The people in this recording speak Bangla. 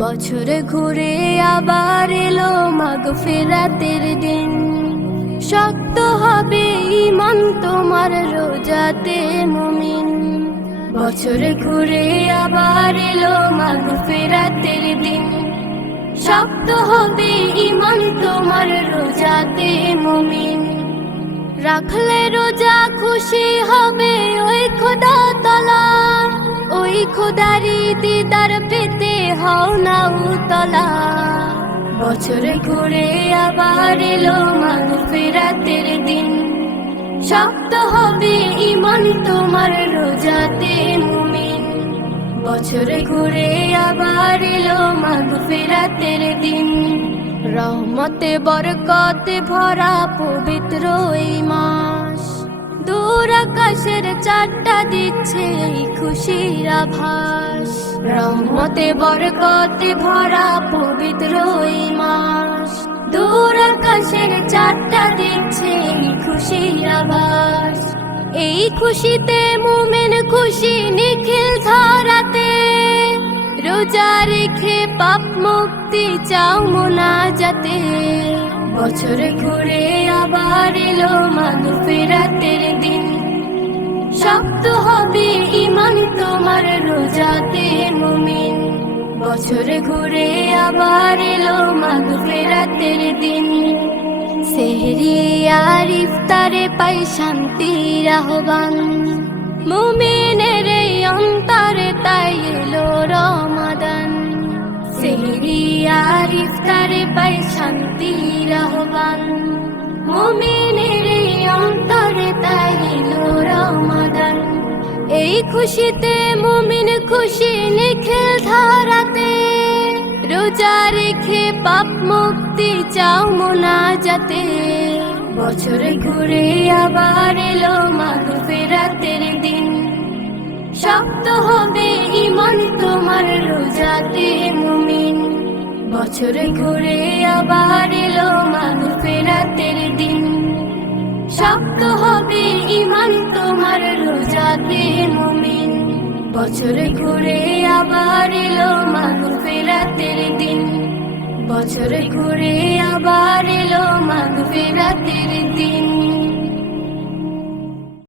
বছরে ঘুরে আবার এলো মাগ ফেরাতের দিন। শক্ত হবে ইমান তোমার রোজাতে মুমিন। বছরে ঘুরে আবার এলো মাগ ফেরাতের দিন। শক্ত হবে ইমান তোমার রোজাতে মুমিন। রাখলে রোজা খুশি হবে ওই খোদা তলা। ওই খোদারি দিদার পেতে হও না উতলা। বছরে ঘুরে আবার এলো মান ফেরাতের দিন। শক্ত হবে ইমান তোমার রোজাতে মুমিন। বছরে ঘুরে আবার এলো মান ফেরাতের দিন। রহমতে বরকতে ভরা পবিত্র এই মাস দূর আকাশের চারটা দিচ্ছে খুশির আভাস। রহমতে, বরকতে ভরা পবিত্র এই মাস। দূর আকাশের চারটা দিচ্ছে খুশির আভাস। এই খুশিতে মুমেন খুশি নিখিল ধরাতে। রোজা রেখে পাপ মুক্তি চাও মোনা যাতে বছরে ঘুরে আবার এলো মান ফেরাতের দিন। শক্ত হবে ইমান তোমার রোজাতে মুমিন। বছরে ঘুরে আবার এলো মান ফেরাতের দিন। সেহরি আর ইফতারে পাই শান্তির আহ্বান। মুমিনের এই অন্তরে তাই এলো রমাদান। সেহরি আর ইফতারে পাই শান্তির আহ্বান। অন্তরে এই খুশিতে মুমিন খুশি নিখিল ধারাতে। রোজা রেখে পাপ মুক্তি চাও মোনা যাতে বছরে ঘুরে আবার এলো মাঘ ফেরাতের দিন। শক্ত হবে ইমান তোমার রোজাতে মুমিন। বছরে ঘুরে আবার এলো শক্ত হবে ইমান তোমার রোজাতে মুমিন। বছরে ঘুরে আবার এলো মাঘ ফেরাতের দিন। বছরে ঘুরে আবার এলো মাঘ ফেরাতের দিন।